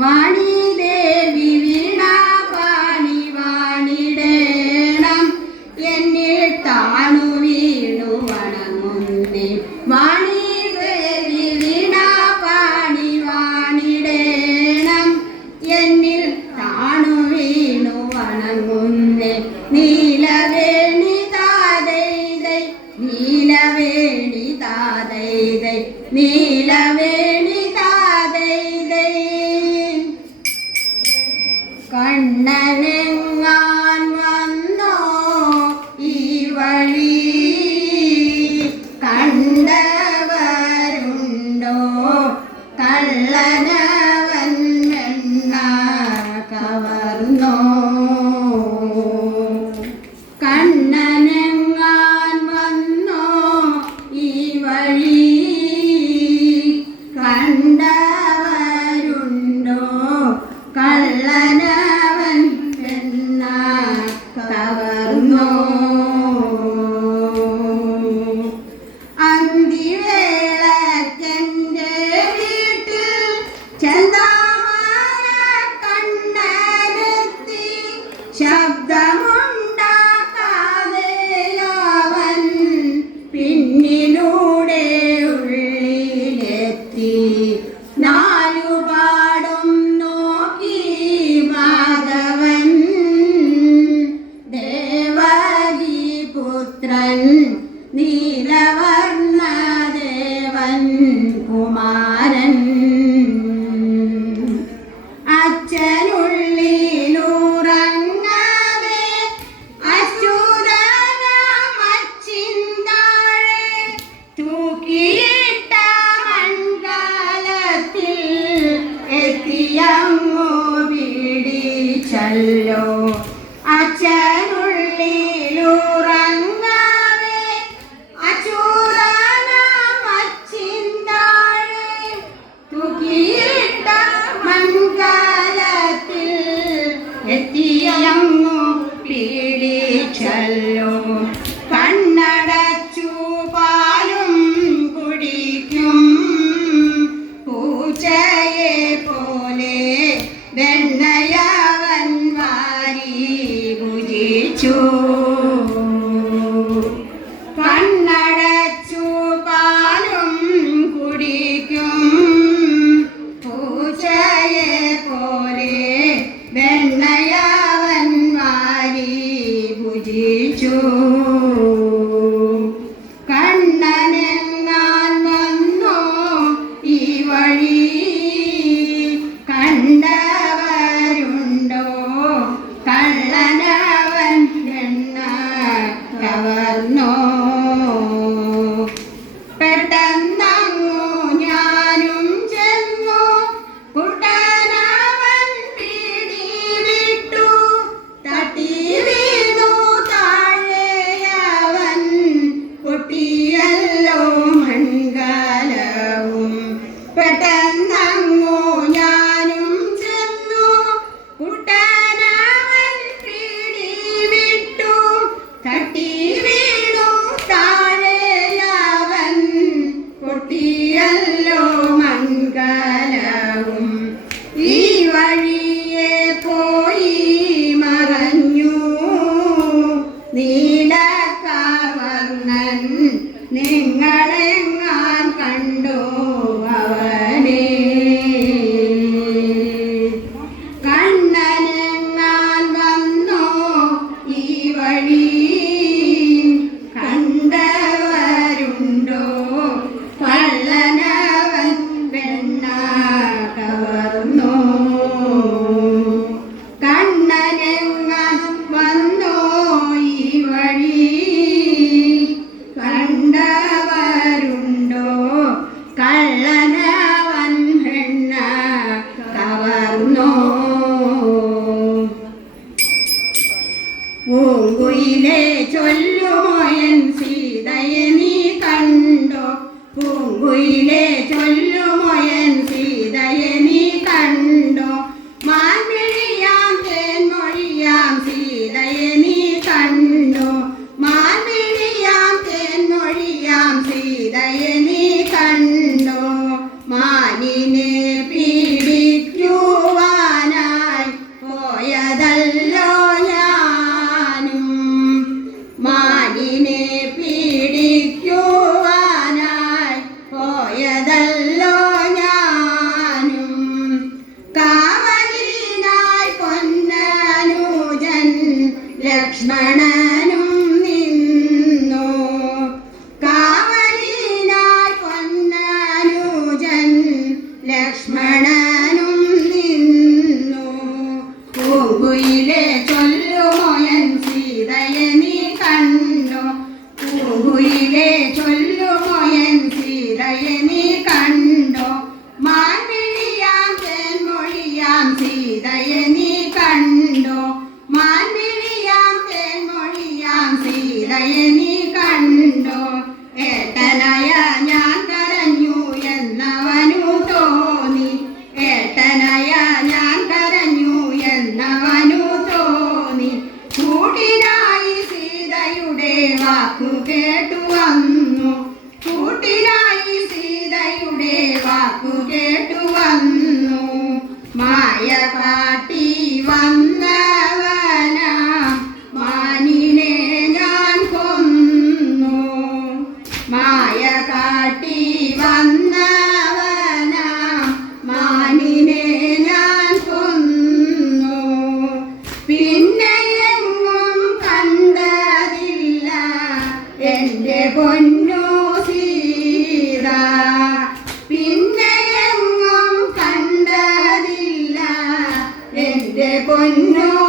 Vani lana Yeah. you. പൂങ്കുയിലെ ചൊല്ലുമോയൻ സീതയെ നീ കണ്ടോ? പൂങ്കുയിലെ ചൊല്ലുമോയൻ സീതയെ നീ ലക്ഷ്മണനും നിന്നു. കാവലിനാൽ പൊന്നനുജൻ ലക്ഷ്മണനും നിന്നു. പൂകുയിലെ ചൊല്ലുമോയൻ സീതയെ നീ കണ്ടു. പൂകുയിലെ ചൊല്ലുമോയൻ സീതയെ നീ know.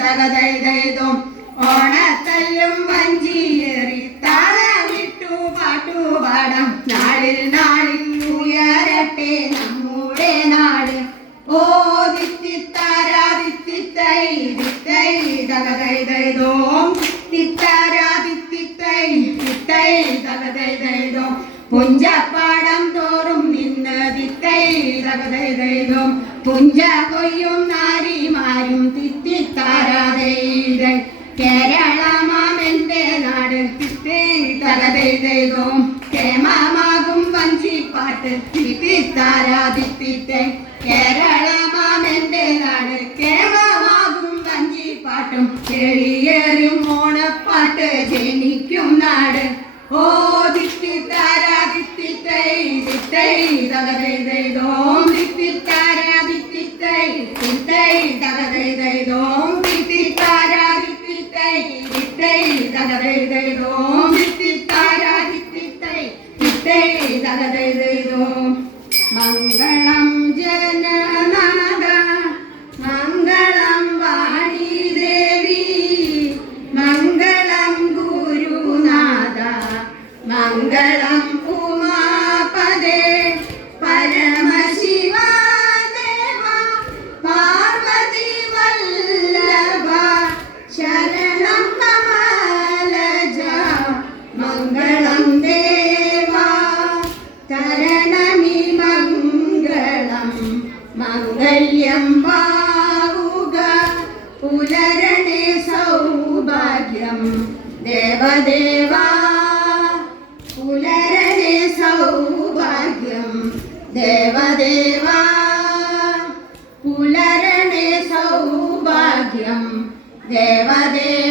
തകതെയ്തും ഓണത്തല്ലും വഞ്ചിയേറിത്താഴ വിട്ടു പാട്ടുപാടാം. നാളിൽ നാളിൽ ഉയരട്ടെ നമ്മുടെ നാട്. ഓ ദിത്തിത്താരാദിത്തിത്തൈ ദിത്തൈ തകതെയ്തോം തിത്താരാദിത്തിത്തൈ തിത്തൈ തകതെയ്തോ പുഞ്ചപ്പാടം തോറും നിന്ന തിത്തൈ തകതൈതും പുഞ്ച കൊയ്യും നാരിമാരും തിത്തിത്താരാതെ കേരളമാമെന്റെ നാട് തിത്തൈ തകതൈതും കേമാമാകും വഞ്ചിപ്പാട്ട് തിത്തിത്താരാ തിത്തിത്തൈ കേരളമാമെന്റെ നാട് കേമമാകും വഞ്ചിപ്പാട്ടും. കേളി மங்கள പുലരണേ സൗഭാഗ്യം. ദേവദേവാ പുലരണേ സൗഭാഗ്യം. ദേവദേവാ പുലരണേ സൗഭാഗ്യം. ദേവദേവ